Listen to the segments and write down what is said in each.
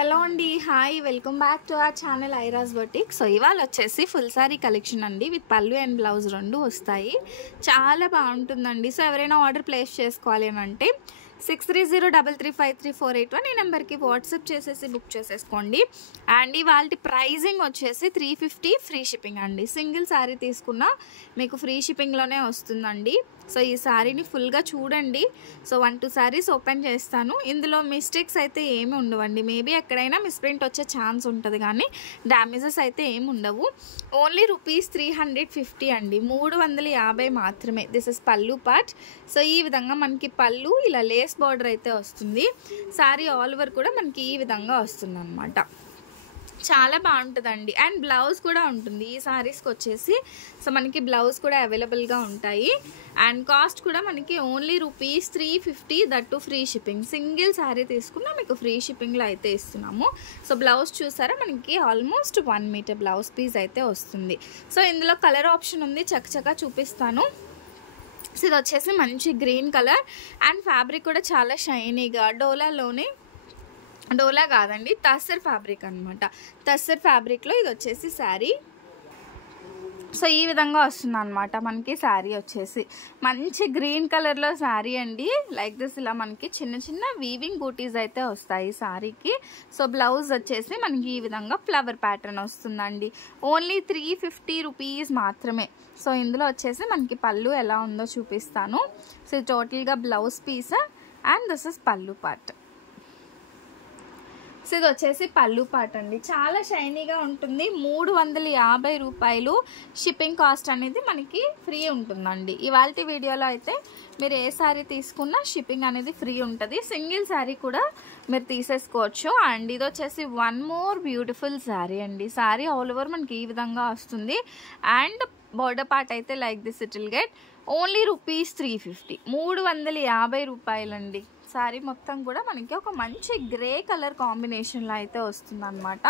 Hello అండి, hi, welcome back to our channel Iras boutique. So ఇవాళ వచ్చేసి ఫుల్ సారీ కలెక్షన్ అండి, విత్ పళ్ళు అండ్ బ్లౌజ్ రెండు వస్తాయి. చాలా బాగుంటుందండి. సో ఎవరైనా ఆర్డర్ ప్లేస్ చేసుకోవాలి అని అంటే 6303353481 ఈ నెంబర్కి వాట్సాప్ చేసేసి బుక్ చేసేసుకోండి. అండ్ ఇవాళ ప్రైజింగ్ వచ్చేసి 350 ఫ్రీ షిప్పింగ్ అండి. సింగిల్ శారీ తీసుకున్నా మీకు ఫ్రీ షిప్పింగ్లోనే వస్తుందండి. సో ఈ శారీని ఫుల్గా చూడండి. సో 1-2 శారీస్ ఓపెన్ చేస్తాను. ఇందులో మిస్టేక్స్ అయితే ఏమి ఉండవండి. మేబీ ఎక్కడైనా మిస్ప్రింట్ వచ్చే ఛాన్స్ ఉంటుంది, కానీ డ్యామేజెస్ అయితే ఏమి ఉండవు. ఓన్లీ ₹350 అండి, 350 మాత్రమే. This is pallu part. So ఈ విధంగా మనకి పళ్ళు ఇలా లేస్ బార్డర్ అయితే వస్తుంది. శారీ ఆల్ ఓవర్ కూడా మనకి ఈ విధంగా వస్తుంది అన్నమాట. చాలా బాగుంటుందండి. అండ్ బ్లౌజ్ కూడా ఉంటుంది ఈ శారీస్కి వచ్చేసి. సో మనకి బ్లౌజ్ కూడా అవైలబుల్గా ఉంటాయి. అండ్ కాస్ట్ కూడా మనకి only ₹350, that free shipping. Single sari తీసుకున్నా మీకు ఫ్రీ షిప్పింగ్లో అయితే ఇస్తున్నాము. సో బ్లౌజ్ చూసారా, మనకి ఆల్మోస్ట్ 1 మీటర్ బ్లౌజ్ పీస్ అయితే వస్తుంది. సో ఇందులో కలర్ ఆప్షన్ ఉంది, చక్కచక్క చూపిస్తాను. సో ఇది వచ్చేసి మంచి గ్రీన్ కలర్ అండ్ ఫ్యాబ్రిక్ కూడా చాలా షైనీగా, డోలా కాదండి, టస్సర్ ఫ్యాబ్రిక్ అనమాట. టస్సర్ ఫ్యాబ్రిక్లో ఇది వచ్చేసి శారీ. సో ఈ విధంగా వస్తుంది అనమాట మనకి శారీ వచ్చేసి. మంచి గ్రీన్ కలర్లో శారీ అండి. లైక్ దిస్ ఇలా మనకి చిన్న చిన్న వీవింగ్ బూటీస్ అయితే వస్తాయి శారీకి. సో బ్లౌజ్ వచ్చేసి మనకి ఈ విధంగా ఫ్లవర్ ప్యాటర్న్ వస్తుందండి. ఓన్లీ ₹350 మాత్రమే. సో ఇందులో వచ్చేసి మనకి పళ్ళు ఎలా ఉందో చూపిస్తాను. సో టోటల్గా blouse piece and this is pallu part. So ఇది వచ్చేసి పళ్ళు పార్ట్ అండి. చాలా షైనీగా ఉంటుంది. ₹350 షిప్పింగ్ కాస్ట్ అనేది మనకి ఫ్రీ ఉంటుందండి. ఇవాళ వీడియోలో అయితే మీరు ఏ శారీ తీసుకున్నా షిప్పింగ్ అనేది ఫ్రీ ఉంటుంది. సింగిల్ శారీ కూడా మీరు తీసేసుకోవచ్చు. అండ్ ఇది వచ్చేసి వన్ మోర్ బ్యూటిఫుల్ శారీ అండి. శారీ ఆల్ ఓవర్ మనకి ఈ విధంగా వస్తుంది. అండ్ బోర్డర్ పార్ట్ అయితే like this it will get only ₹350, ₹350 అండి. శారీ మొత్తం కూడా మనకి ఒక మంచి గ్రే కలర్ కాంబినేషన్లో అయితే వస్తుంది అనమాట.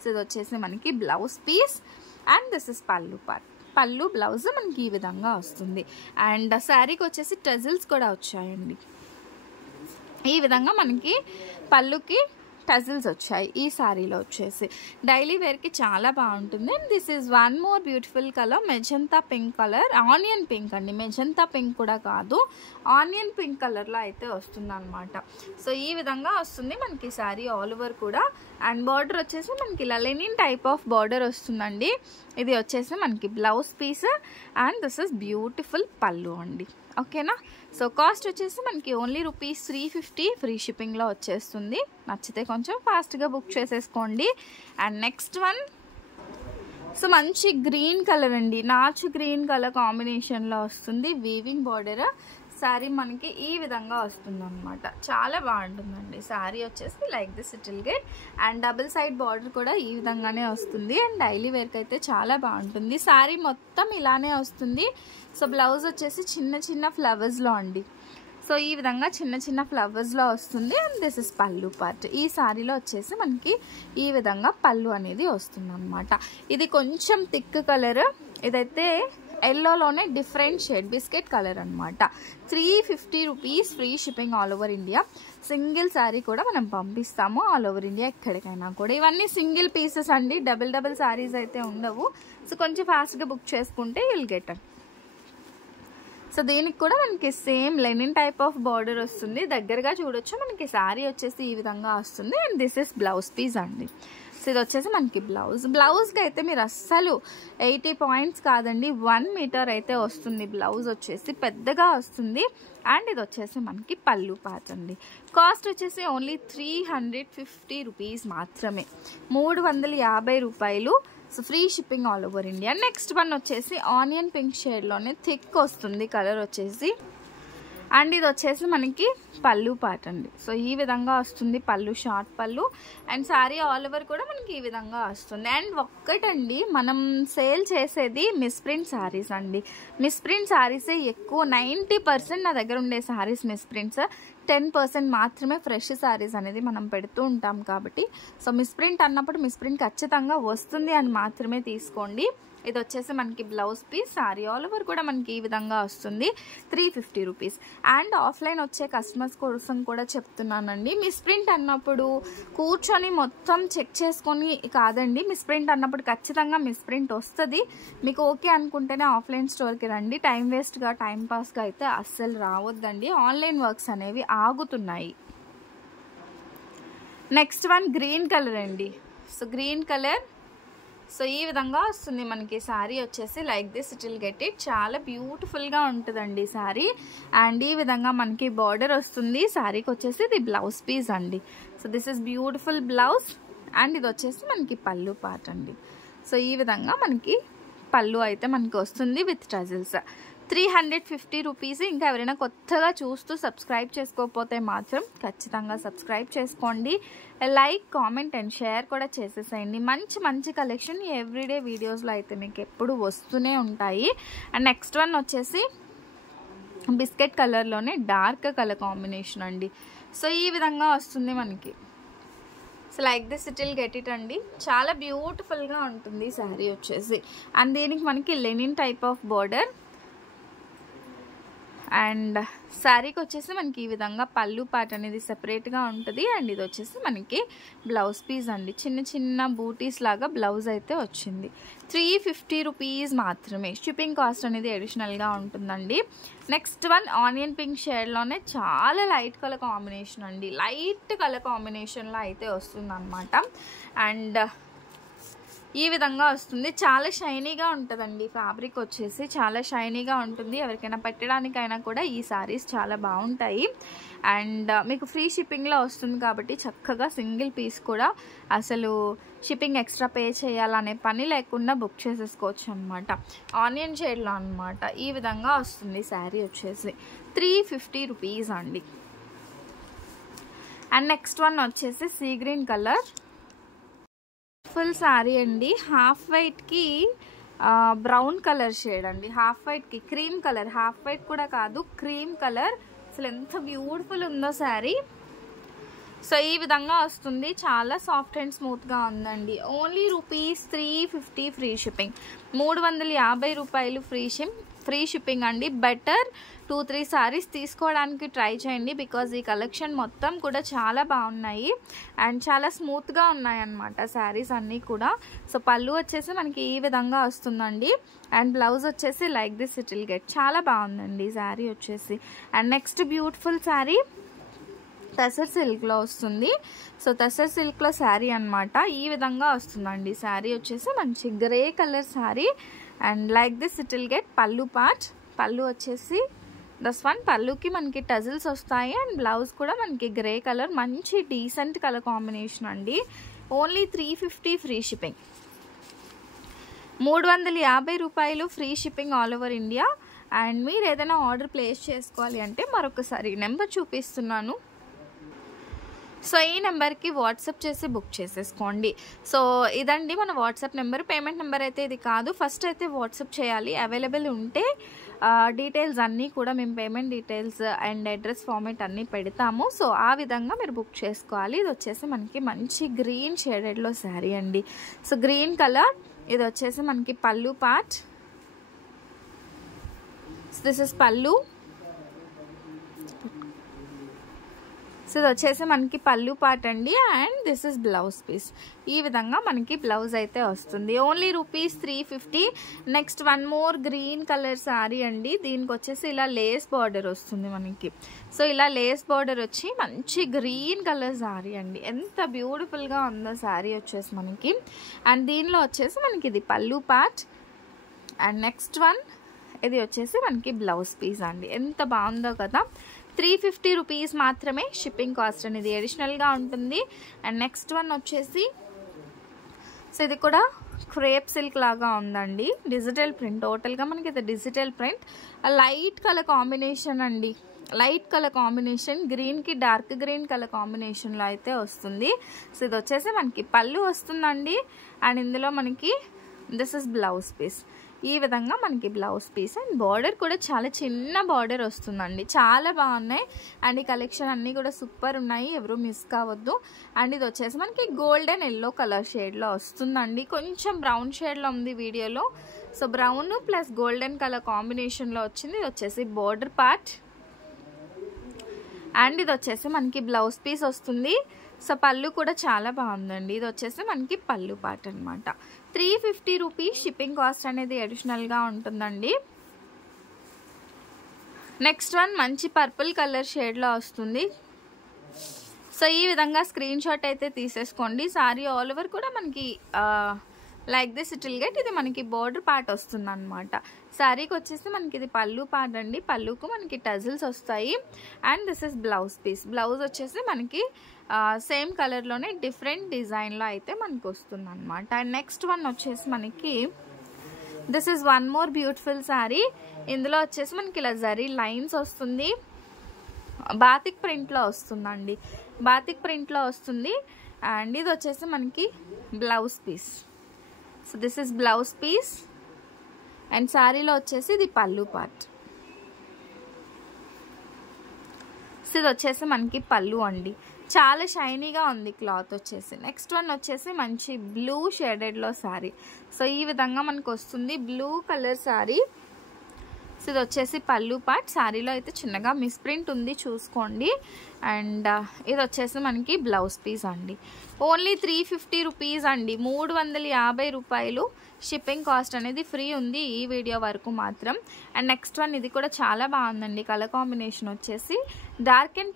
సో ఇది వచ్చేసి మనకి blouse piece and this is pallu part. Pallu blouse మనకి ఈ విధంగా వస్తుంది. అండ్ శారీకి వచ్చేసి టజిల్స్ కూడా వచ్చాయండి. ఈ విధంగా మనకి పళ్ళుకి టజిల్స్ వచ్చాయి ఈ శారీలో వచ్చేసి. డైలీ వేర్కి చాలా బాగుంటుంది. And this is one more beautiful colour, magenta pink colour, onion pink అండి. మెజంతా పింక్ కూడా కాదు, ఆనియన్ పింక్ కలర్లో అయితే వస్తుంది అనమాట. సో ఈ విధంగా వస్తుంది మనకి శారీ ఆల్ ఓవర్ కూడా. అండ్ బార్డర్ వచ్చేసి మనకి ఇలా లెనిన్ టైప్ ఆఫ్ బార్డర్ వస్తుందండి. ఇది వచ్చేసి మనకి blouse piece and this is beautiful pallu అండి. ఓకేనా. సో కాస్ట్ వచ్చేసి మనకి ఓన్లీ ₹350 ఫ్రీ షిప్పింగ్లో వచ్చేస్తుంది. నచ్చితే కొంచెం ఫాస్ట్గా బుక్ చేసేసుకోండి. అండ్ నెక్స్ట్ వన్, సో మంచి గ్రీన్ కలర్ అండి, నాచు గ్రీన్ కలర్ కాంబినేషన్లో వస్తుంది. వీవింగ్ బార్డర్ శారీ మనకి ఈ విధంగా వస్తుంది అనమాట. చాలా బాగుంటుందండి. శారీ వచ్చేసి like this it will get. And double side border కూడా ఈ విధంగానే వస్తుంది. అండ్ డైలీ వేర్కి అయితే చాలా బాగుంటుంది. శారీ మొత్తం ఇలానే వస్తుంది. సో బ్లౌజ్ వచ్చేసి చిన్న చిన్న ఫ్లవర్స్లో అండి. సో ఈ విధంగా చిన్న చిన్న ఫ్లవర్స్లో వస్తుంది. And this is pallu part. ఈ శారీలో వచ్చేసి మనకి ఈ విధంగా పళ్ళు అనేది వస్తుంది అనమాట. ఇది కొంచెం థిక్ కలర్, ఇదైతే ఎల్లోలోనే డిఫరెంట్ షేడ్ బిస్కెట్ కలర్ అనమాట. ₹350 free shipping all over India. Single sari కూడా మనం పంపిస్తాము ఆల్ ఓవర్ ఇండియా, ఎక్కడికైనా కూడా. ఇవన్నీ సింగిల్ పీసెస్ అండి, డబుల్ శారీస్ అయితే ఉండవు. సో కొంచెం ఫాస్ట్గా బుక్ చేసుకుంటే విల్ గెట్. సో దీనికి కూడా మనకి same linen type of border వస్తుంది. దగ్గరగా చూడొచ్చు, మనకి శారీ వచ్చేసి ఈ విధంగా వస్తుంది. And this is blouse piece అండి. సో ఇది వచ్చేసి మనకి బ్లౌజ్కి అయితే మీరు అస్సలు 80 పాయింట్స్ కాదండి, 1 మీటర్ అయితే వస్తుంది. బ్లౌజ్ వచ్చేసి పెద్దగా వస్తుంది. అండ్ ఇది వచ్చేసి మనకి పళ్ళు పార్ట్ అండి. కాస్ట్ వచ్చేసి ఓన్లీ ₹350 మాత్రమే, ₹350. So free shipping all over India. Next one వచ్చేసి ఆనియన్ పింక్ షేడ్లోనే థిక్ వస్తుంది కలర్ వచ్చేసి. అండ్ ఇది వచ్చేసి మనకి పళ్ళు పార్ట్ అండి. సో ఈ విధంగా వస్తుంది పళ్ళు, షార్ట్ పళ్ళు. అండ్ శారీ ఆల్ ఓవర్ కూడా మనకి ఈ విధంగా వస్తుంది. అండ్ ఒక్కటండి, మనం సేల్ చేసేది మిస్ప్రింట్ శారీస్ అండి. మిస్ప్రింట్ శారీసే ఎక్కువ, 90% నా దగ్గర ఉండే శారీస్ మిస్ప్రింట్స్. 10% మాత్రమే ఫ్రెష్ శారీస్ అనేది మనం పెడుతూ ఉంటాం కాబట్టి సో మిస్ప్రింట్ అన్నప్పుడు మిస్ప్రింట్ ఖచ్చితంగా వస్తుంది అని మాత్రమే తీసుకోండి. ఇది వచ్చేసి మనకి blouse piece, sari all over కూడా మనకి ఈ విధంగా వస్తుంది 350 రూపీస్. అండ్ ఆఫ్లైన్ వచ్చే కస్టమర్స్ కోసం కూడా చెప్తున్నానండి, మిస్ప్రింట్ అన్నప్పుడు కూర్చొని మొత్తం చెక్ చేసుకొని కాదండి, మిస్ప్రింట్ అన్నప్పుడు ఖచ్చితంగా మిస్ప్రింట్ వస్తుంది. మీకు ఓకే అనుకుంటేనే ఆఫ్లైన్ స్టోర్కి రండి. టైం వేస్ట్గా టైం పాస్గా అయితే అస్సలు రావద్దండి. ఆన్లైన్ వర్క్స్ అనేవి ఆగుతున్నాయి. నెక్స్ట్ వన్ గ్రీన్ కలర్ అండి. సో గ్రీన్ కలర్, సో ఈ విధంగా వస్తుంది మనకి శారీ వచ్చేసి. Like this it will get it. చాలా బ్యూటిఫుల్గా ఉంటుందండి శారీ. అండ్ ఈ విధంగా మనకి బార్డర్ వస్తుంది. శారీకి వచ్చేసి ఇది బ్లౌజ్ పీస్ అండి. So this is beautiful blouse. And ఇది వచ్చేసి మనకి పళ్ళు పార్ట్ అండి. సో ఈ విధంగా మనకి పళ్ళు అయితే మనకి వస్తుంది విత్ టజిల్స్. 350 రూపీస్. ఇంకా ఎవరైనా కొత్తగా చూస్తూ సబ్స్క్రైబ్ చేసుకోకపోతే మాత్రం ఖచ్చితంగా సబ్స్క్రైబ్ చేసుకోండి. లైక్, కామెంట్ అండ్ షేర్ కూడా చేసేసేయండి. మంచి మంచి కలెక్షన్ ఎవ్రీడే వీడియోస్లో అయితే మీకు ఎప్పుడు వస్తూనే ఉంటాయి. అండ్ నెక్స్ట్ వన్ వచ్చేసి బిస్కెట్ కలర్లోనే డార్క్ కలర్ కాంబినేషన్ అండి. సో ఈ విధంగా వస్తుంది మనకి. So like this it will get it అండి. చాలా బ్యూటిఫుల్గా ఉంటుంది శారీ వచ్చేసి. అండ్ దీనికి మనకి Lenin type of border. And శారీకి వచ్చేసి మనకి ఈ విధంగా పళ్ళు పార్ట్ అనేది సెపరేట్గా ఉంటుంది. అండ్ ఇది వచ్చేసి మనకి బ్లౌజ్ పీస్ అండి. చిన్న చిన్న బూటీస్ లాగా బ్లౌజ్ అయితే వచ్చింది. 350 రూపీస్ మాత్రమే. షిప్పింగ్ కాస్ట్ అనేది అడిషనల్గా ఉంటుందండి. నెక్స్ట్ వన్ ఆనియన్ పింక్ షేడ్లోనే చాలా లైట్ కలర్ కాంబినేషన్ అండి. లైట్ కలర్ కాంబినేషన్లో అయితే వస్తుంది అనమాట. అండ్ ఈ విధంగా వస్తుంది. చాలా షైనీగా ఉంటుందండి. ఫ్యాబ్రిక్ వచ్చేసి చాలా షైనీగా ఉంటుంది. ఎవరికైనా పెట్టడానికైనా కూడా ఈ శారీస్ చాలా బాగుంటాయి. అండ్ మీకు ఫ్రీ షిప్పింగ్లో వస్తుంది కాబట్టి చక్కగా సింగిల్ పీస్ కూడా అసలు షిప్పింగ్ ఎక్స్ట్రా పే చేయాలనే పని లేకుండా బుక్ చేసేసుకోవచ్చు అనమాట. ఆనియన్ షేడ్లో అనమాట. ఈ విధంగా వస్తుంది శారీ వచ్చేసి. 350 రూపీస్ అండి. అండ్ నెక్స్ట్ వన్ వచ్చేసి sea green colour full sari అండి. హాఫ్ వైట్కి బ్రౌన్ కలర్ షేడ్ అండి. హాఫ్ వైట్కి క్రీమ్ కలర్, హాఫ్ వైట్ కూడా కాదు క్రీమ్ కలర్. అసలు ఎంత బ్యూటిఫుల్ ఉందో శారీ. సో ఈ విధంగా వస్తుంది. చాలా సాఫ్ట్ అండ్ స్మూత్గా ఉందండి. Only rupees 350 free shipping. 350 రూపాయలు ఫ్రీ షిప్పింగ్ అండి. బెటర్ 2-3 సారీస్ తీసుకోవడానికి ట్రై చేయండి. బికాజ్ ఈ కలెక్షన్ మొత్తం కూడా చాలా బాగున్నాయి అండ్ చాలా స్మూత్గా ఉన్నాయి అన్నమాట శారీస్ అన్నీ కూడా. సో పళ్ళు వచ్చేసి మనకి ఈ విధంగా వస్తుందండి. అండ్ బ్లౌజ్ వచ్చేసి like this it will get. చాలా బాగుందండి శారీ వచ్చేసి. And next beautiful sari tussar సిల్క్లో వస్తుంది. సో టసర్ సిల్క్లో శారీ అనమాట. ఈ విధంగా వస్తుందండి శారీ వచ్చేసి. మంచి grey colour sari. And like this it will get పళ్ళు పార్ట్. పళ్ళు వచ్చేసి దస్ వన్ పళ్ళుకి మనకి టజిల్స్ వస్తాయి. అండ్ బ్లౌజ్ కూడా మనకి గ్రే కలర్, మంచి డీసెంట్ కలర్ కాంబినేషన్ అండి. Only 350 free shipping. 350 రూపాయలు free shipping all over India. And మీరు ఏదైనా ఆర్డర్ ప్లేస్ చేసుకోవాలి అంటే మరొకసారి నెంబర్ చూపిస్తున్నాను. సో ఈ నెంబర్కి వాట్సాప్ చేసి బుక్ చేసేసుకోండి. సో ఇదండి మన వాట్సాప్ నెంబర్. పేమెంట్ నెంబర్ అయితే ఇది కాదు. ఫస్ట్ అయితే వాట్సాప్ చేయాలి. అవైలబుల్ ఉంటే డీటెయిల్స్ అన్నీ కూడా మేము payment details and address format అన్నీ పెడతాము. సో ఆ విధంగా మీరు బుక్ చేసుకోవాలి. ఇది వచ్చేసి మనకి మంచి గ్రీన్ షేడెడ్లో శారీ అండి. So green colour. ఇది వచ్చేసి మనకి pallu part. This is pallu. So ఇది వచ్చేసి మనకి పళ్ళు పార్ట్ అండి. And this is blouse piece. ఈ విధంగా మనకి బ్లౌజ్ అయితే వస్తుంది. Only rupees 350. Next one more green colour sari అండి. దీనికి వచ్చేసి ఇలా లేస్ బార్డర్ వస్తుంది మనకి. సో ఇలా లేస్ బార్డర్ వచ్చి మంచి గ్రీన్ కలర్ శారీ అండి. ఎంత బ్యూటిఫుల్గా ఉందో శారీ వచ్చేసి మనకి. అండ్ దీనిలో వచ్చేసి మనకి ఇది పళ్ళు పార్ట్. అండ్ నెక్స్ట్ వన్ ఇది వచ్చేసి మనకి బ్లౌజ్ పీస్ అండి. ఎంత బాగుందో కదా. 350 రూపీస్ మాత్రమే. షిప్పింగ్ కాస్ట్ అనేది అడిషనల్గా ఉంటుంది. అండ్ నెక్స్ట్ వన్ వచ్చేసి సో ఇది కూడా క్రేప్ సిల్క్ లాగా ఉందండి. Digital print. టోటల్గా మనకి ఇది digital print. Light colour combination అండి. లైట్ కలర్ కాంబినేషన్ గ్రీన్కి డార్క్ గ్రీన్ కలర్ కాంబినేషన్లో అయితే వస్తుంది. సో ఇది వచ్చేసి మనకి పళ్ళు వస్తుందండి. అండ్ ఇందులో మనకి దిస్ ఇస్ బ్లౌజ్ పీస్. ఈ విధంగా మనకి బ్లౌజ్ పీస్. అండ్ బార్డర్ కూడా చాలా చిన్న బార్డర్ వస్తుందండి, చాలా బాగున్నాయి. అండ్ ఈ కలెక్షన్ అన్నీ కూడా సూపర్ ఉన్నాయి, ఎవరు మిస్ కావద్దు. అండ్ ఇది వచ్చేసి మనకి గోల్డెన్ ఎల్లో కలర్ షేడ్లో వస్తుందండి, కొంచెం బ్రౌన్ షేడ్లో ఉంది వీడియోలో. So brown plus golden colour కాంబినేషన్లో వచ్చింది. ఇది వచ్చేసి బార్డర్ పార్ట్. అండ్ ఇది వచ్చేసి మనకి బ్లౌజ్ పీస్ వస్తుంది. సో పళ్ళు కూడా చాలా బాగుందండి. ఇది వచ్చేసి మనకి పళ్ళు పార్ట్ అనమాట. 350 రూపీస్ షిప్పింగ్ కాస్ట్ అనేది అడిషనల్గా ఉంటుందండి. నెక్స్ట్ వన్ మంచి పర్పుల్ కలర్ షేడ్లో వస్తుంది. సో ఈ విధంగా స్క్రీన్ షాట్ అయితే తీసేసుకోండి. సారీ ఆల్ ఓవర్ కూడా మనకి like this it will get. ఇది మనకి బోర్డర్ పార్ట్ వస్తుంది అనమాట. శారీకి వచ్చేసి మనకి ఇది పళ్ళు పార్ట్ అండి, పళ్ళుకు మనకి టజిల్స్ వస్తాయి. And this is blouse piece. Blouse వచ్చేసి మనకి సేమ్ కలర్లోనే డిఫరెంట్ డిజైన్లో అయితే మనకి వస్తుంది అనమాట. అండ్ నెక్స్ట్ వన్ వచ్చేసి మనకి this is one more beautiful sari. ఇందులో వచ్చేసి మనకి ఇలా జరీ లైన్స్ వస్తుంది, బాతిక్ ప్రింట్లో వస్తుందండి, బాతిక్ ప్రింట్లో వస్తుంది. అండ్ ఇది వచ్చేసి మనకి blouse piece. So this is blouse piece. And శారీలో వచ్చేసి ఇది పళ్ళు పార్ట్. సో ఇది వచ్చేసి మనకి పళ్ళు అండి, చాలా షైనీగా ఉంది క్లాత్ వచ్చేసి. నెక్స్ట్ వన్ వచ్చేసి మంచి బ్లూ షేడెడ్లో శారీ. సో ఈ విధంగా మనకు వస్తుంది బ్లూ కలర్ శారీ. సో ఇది వచ్చేసి పళ్ళు పార్ట్. శారీలో అయితే చిన్నగా మిస్ప్రింట్ ఉంది, చూసుకోండి. అండ్ ఇది వచ్చేసి మనకి బ్లౌజ్ పీస్ అండి. ఓన్లీ 350 రూపీస్ అండి, 350 రూపాయలు. షిప్పింగ్ కాస్ట్ అనేది ఫ్రీ ఉంది ఈ వీడియో వరకు మాత్రం. అండ్ నెక్స్ట్ వన్ ఇది కూడా చాలా బాగుందండి. కలర్ కాంబినేషన్ వచ్చేసి dark and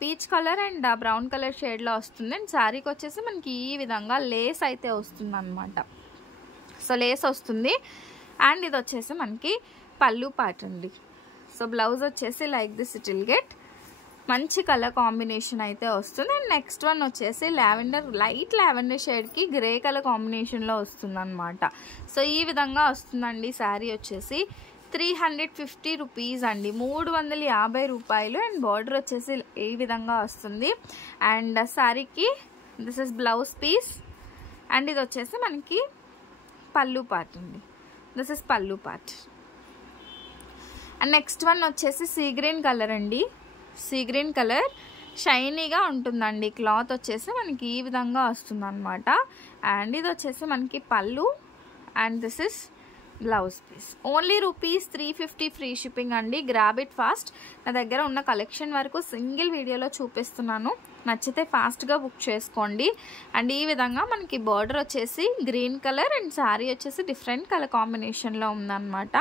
peach colour and brown colour షేడ్లో వస్తుంది. అండ్ శారీకి వచ్చేసి మనకి ఈ విధంగా లేస్ అయితే వస్తుంది అనమాట. సో లేస్ వస్తుంది. అండ్ ఇది వచ్చేసి మనకి పళ్ళు పార్ట్ అండి. సో బ్లౌజ్ వచ్చేసి like this it will get. మంచి కలర్ కాంబినేషన్ అయితే వస్తుంది. అండ్ నెక్స్ట్ వన్ వచ్చేసి లావెండర్, లైట్ లావెండర్ షేడ్కి గ్రే కలర్ కాంబినేషన్లో వస్తుంది అనమాట. సో ఈ విధంగా వస్తుందండి. శారీ వచ్చేసి 350 రూపీస్ అండి, 350 రూపాయలు. అండ్ బార్డర్ వచ్చేసి ఈ విధంగా వస్తుంది. అండ్ శారీకి this is blouse piece. And ఇది వచ్చేసి మనకి పళ్ళు పార్ట్ అండి. This is pallu part. And next one వచ్చేసి సీ గ్రీన్ కలర్ అండి. సీ గ్రీన్ కలర్ షైనీగా ఉంటుందండి. క్లాత్ వచ్చేసి మనకి ఈ విధంగా వస్తుంది అనమాట. అండ్ ఇది వచ్చేసి మనకి pallu. And this is blouse piece. Only rupees 350 free shipping అండి. Grab it fast. నా దగ్గర ఉన్న కలెక్షన్ వరకు సింగిల్ వీడియోలో చూపిస్తున్నాను, నచ్చితే ఫాస్ట్గా బుక్ చేసుకోండి. అండ్ ఈ విధంగా మనకి బార్డర్ వచ్చేసి గ్రీన్ కలర్ అండ్ శారీ వచ్చేసి డిఫరెంట్ కలర్ కాంబినేషన్లో ఉందన్నమాట.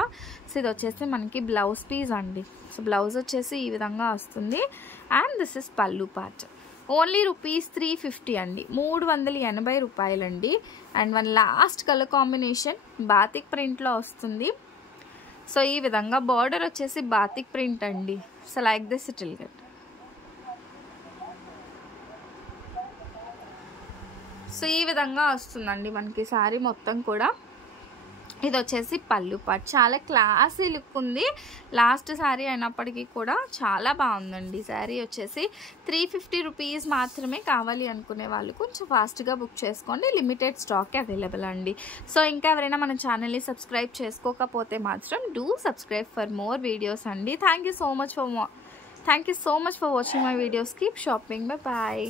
సో ఇది వచ్చేసి మనకి బ్లౌజ్ పీస్ అండి. సో బ్లౌజ్ వచ్చేసి ఈ విధంగా వస్తుంది. And this is pallu part. Only rupees 350 అండి, 380 రూపాయలండి. And one last colour combination batik ప్రింట్లో వస్తుంది. సో ఈ విధంగా బార్డర్ వచ్చేసి బాతిక్ ప్రింట్ అండి. So like this it will get. So ఈ విధంగా వస్తుందండి మనకి శారీ మొత్తం కూడా. ఇది వచ్చేసి పళ్ళు పార్ట్. చాలా క్లాసీ లుక్ ఉంది. లాస్ట్ శారీ అయినప్పటికీ కూడా చాలా బాగుందండి. శారీ వచ్చేసి 350 రూపీస్ మాత్రమే. కావాలి అనుకునే వాళ్ళు కొంచెం ఫాస్ట్గా బుక్ చేసుకోండి, లిమిటెడ్ స్టాక్ అవైలబుల్ అండి. సో ఇంకా ఎవరైనా మన ఛానల్ని సబ్స్క్రైబ్ చేసుకోకపోతే మాత్రం do subscribe for more videos అండి. Thank you so much for watching my videos. Keep shopping. Bye bye.